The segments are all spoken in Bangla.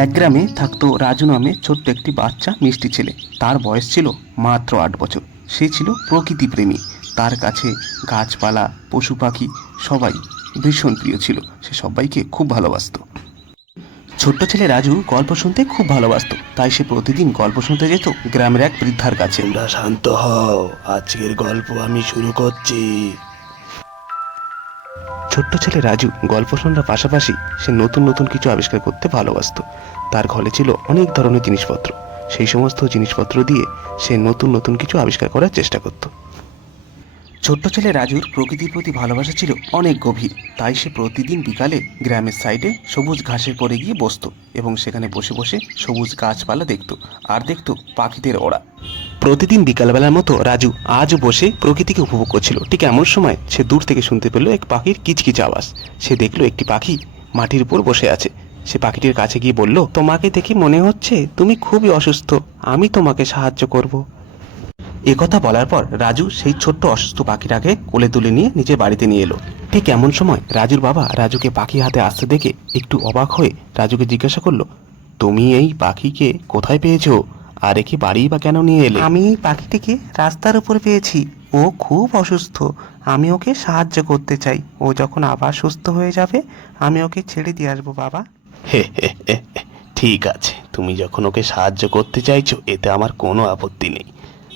এক গ্রামে থাকতো রাজু নামে ছোট্ট একটি বাচ্চা মিষ্টি ছেলে। তার বয়স ছিল মাত্র 8 বছর। সে ছিল প্রকৃতি প্রেমী। তার কাছে গাছপালা, পশু পাখি সবাই ভীষণ প্রিয় ছিল। সে সবাইকে খুব ভালোবাসতো। ছোট্ট ছেলে রাজু গল্প শুনতে খুব ভালোবাসতো, তাই সে প্রতিদিন গল্প শুনতে যেত গ্রামের এক বৃদ্ধার কাছে। তোমরা শান্ত হও, আজকের গল্প আমি শুরু করছি। ছোট্ট ছেলে রাজু গল্প শোনার পাশাপাশি সে নতুন নতুন কিছু আবিষ্কার করতে ভালোবাসতো। তার ঘরে ছিল অনেক ধরনের জিনিসপত্র। সেই সমস্ত জিনিসপত্র দিয়ে সে নতুন নতুন কিছু আবিষ্কার করার চেষ্টা করত। ছোট্ট ছেলে রাজুর প্রকৃতির প্রতি ভালোবাসা ছিল অনেক গভীর। তাই সে প্রতিদিন বিকালে গ্রামের সাইডে সবুজ ঘাসের পরে গিয়ে বসতো এবং সেখানে বসে বসে সবুজ গাছপালা দেখতো আর দেখতো পাখিদের ওড়া। প্রতিদিন বিকালবেলার মতো রাজু আজও বসে প্রকৃতিকে উপভোগ করছিল। ঠিক এমন সময় সে দূর থেকে শুনতে পেল এক পাখির কিচকিচ আওয়াজ। সে দেখলো একটি পাখি মাটির উপর বসে আছে। সে পাখিটির কাছে গিয়ে বলল, তোমাকে দেখে মনে হচ্ছে তুমি খুবই অসুস্থ, আমি তোমাকে সাহায্য করব। একথা বলার পর রাজু সেই ছোট্ট অসুস্থ পাখিটাকে কোলে তুলে নিয়ে নিজের বাড়িতে নিয়ে এলো। ঠিক এমন সময় রাজুর বাবা রাজুকে পাখি হাতে আসতে দেখে একটু অবাক হয়ে রাজুকে জিজ্ঞাসা করলো, তুমি এই পাখিকে কোথায় পেয়েছো, আর একে বাড়ি বা কেন নিয়ে এলে? আমি এই পাখিটিকে রাস্তার উপর পেয়েছি। ও খুব অসুস্থ। আমি ওকে সাহায্য করতে চাই। ও যখন আবার সুস্থ হয়ে যাবে আমি ওকে ছেড়ে দিয়ে আসবো বাবা। হে হে হে হে, ঠিক আছে, তুমি যখন ওকে সাহায্য করতে চাইছো এতে আমার কোনো আপত্তি নেই।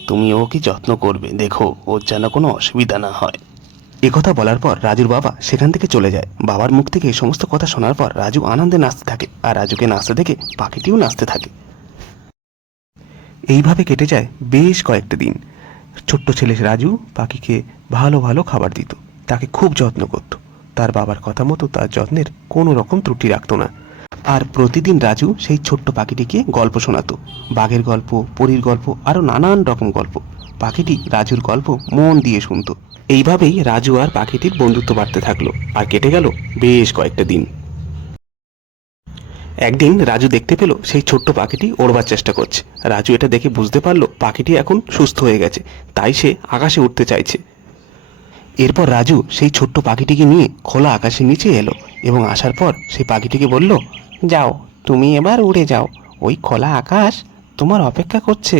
তুমি ওকে যত্ন করবে, দেখো ওর যেন কোনো অসুবিধা না হয়। একথা বলার পর রাজুর বাবা সেখান থেকে চলে যায়। বাবার মুখ থেকে এই সমস্ত কথা শোনার পর রাজু আনন্দে নাচতে থাকে, আর রাজুকে নাচতে দেখে পাখিটিও নাচতে থাকে। এইভাবে কেটে যায় বেশ কয়েকটা দিন। ছোট্ট ছেলে রাজু পাখিকে ভালো ভালো খাবার দিত, তাকে খুব যত্ন করত। তার বাবার কথা মতো তার যত্নের কোনো রকম ত্রুটি রাখত না। আর প্রতিদিন রাজু সেই ছোট্ট পাখিটিকে গল্প শোনাতো, বাঘের গল্প, পরীর গল্প, আরও নানান রকম গল্প। পাখিটি রাজুর গল্প মন দিয়ে শুনতো। এইভাবেই রাজু আর পাখিটির বন্ধুত্ব বাড়তে থাকলো। আর কেটে গেল বেশ কয়েকটা দিন। একদিন রাজু দেখতে পেল সেই ছোট্ট পাখিটি ওড়বার চেষ্টা করছে। রাজু এটা দেখে বুঝতে পারলো পাখিটি এখন সুস্থ হয়ে গেছে, তাই সে আকাশে উঠতে চাইছে। এরপর রাজু সেই ছোট্ট পাখিটিকে নিয়ে খোলা আকাশের নিচে এলো এবং আসার পর সেই পাখিটিকে বলল, যাও, তুমি এবার উড়ে যাও, ওই খোলা আকাশ তোমার অপেক্ষা করছে।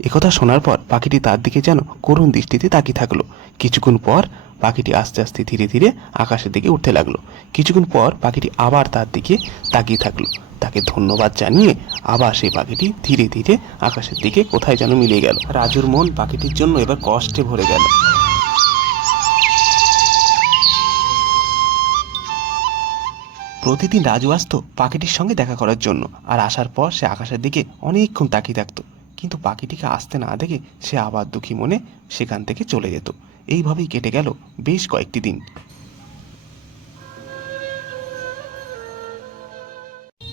একথা শোনার পর পাখিটি তার দিকে যেন করুণ দৃষ্টিতে তাকিয়ে থাকলো। কিছুক্ষণ পর পাখিটি আস্তে আস্তে ধীরে ধীরে আকাশের দিকে উঠতে লাগলো। কিছুক্ষণ পর পাখিটি আবার তার দিকে তাকিয়ে থাকলো। তাকে ধন্যবাদ জানিয়ে আবার সেই পাখিটি ধীরে ধীরে আকাশের দিকে কোথায় যেন মিলিয়ে গেল। রাজুর মন পাখিটির জন্য এবার কষ্টে ভরে গেল। প্রতিদিন রাজু আসতো পাখিটির সঙ্গে দেখা করার জন্য, আর আসার পর সে আকাশের দিকে অনেকক্ষণ তাকিয়ে থাকতো। কিন্তু পাখিটিকে আসতে না দেখে সে আবার দুঃখী মনে সেখান থেকে চলে যেত। এইভাবেই কেটে গেল বেশ কয়েকটি দিন।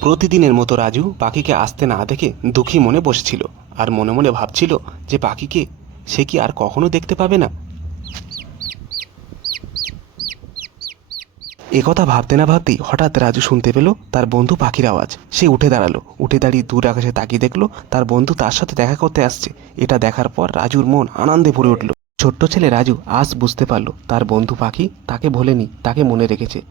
প্রতিদিনের মতো রাজু পাখিকে আসতে না দেখে দুঃখী মনে বসেছিল, আর মনে মনে ভাবছিল যে পাখিকে সে কি আর কখনো দেখতে পাবে না। একথা ভাবতে না ভাবতেই হঠাৎ রাজু শুনতে পেল তার বন্ধু পাখির আওয়াজ। সে উঠে দাঁড়ালো। উঠে দাঁড়িয়ে দূর আকাশে তাকিয়ে দেখলো তার বন্ধু তার সাথে দেখা করতে আসছে। এটা দেখার পর রাজুর মন আনন্দে ভরে উঠল। ছোট্ট ছেলে রাজু আজ বুঝতে পারলো তার বন্ধু পাখি তাকে ভোলেনি, তাকে মনে রেখেছে।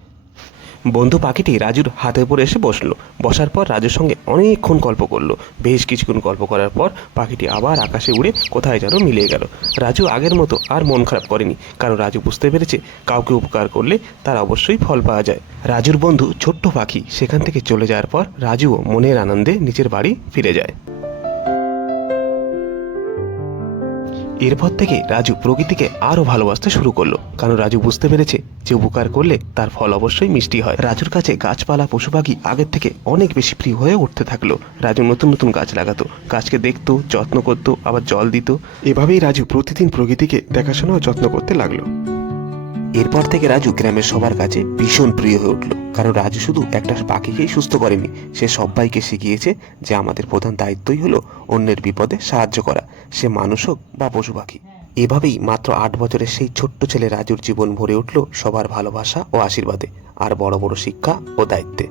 বন্ধু পাখিটি রাজুর হাতের উপর এসে বসলো। বসার পর রাজুর সঙ্গে অনেকক্ষণ গল্প করলো। বেশ কিছুক্ষণ গল্প করার পর পাখিটি আবার আকাশে উড়ে কোথায় যেন মিলিয়ে গেল। রাজু আগের মতো আর মন খারাপ করেনি, কারণ রাজু বুঝতে পেরেছে কাউকে উপকার করলে তার অবশ্যই ফল পাওয়া যায়। রাজুর বন্ধু ছোট্ট পাখি সেখান থেকে চলে যাওয়ার পর রাজুও মনের আনন্দে নিজের বাড়ি ফিরে যায়। এরপর থেকে রাজু প্রকৃতিকে আরও ভালোবাসতে শুরু করলো, কারণ রাজু বুঝতে পেরেছে যে উপকার করলে তার ফল অবশ্যই মিষ্টি হয়। রাজুর কাছে গাছপালা, পশু পাখি আগের থেকে অনেক বেশি প্রিয় হয়ে উঠতে থাকলো। রাজু নতুন নতুন গাছ লাগাতো, গাছকে দেখতো, যত্ন করতো, আবার জল দিত। এভাবেই রাজু প্রতিদিন প্রকৃতিকে দেখাশোনা ও যত্ন করতে লাগলো। এরপর থেকে রাজু গ্রামের সবার কাছে ভীষণ প্রিয় হয়ে উঠল, কারণ রাজু শুধু একটা পাখিকেই সুস্থ করেনি, সে সবাইকে শিখিয়েছে যে আমাদের প্রধান দায়িত্বই হলো অন্যের বিপদে সাহায্য করা, সে মানুষ হোক বা পশু পাখি। এভাবেই মাত্র 8 বছরের সেই ছোট্ট ছেলে রাজুর জীবন ভরে উঠল সবার ভালোবাসা ও আশীর্বাদে, আর বড় বড় শিক্ষা ও দায়িত্বে।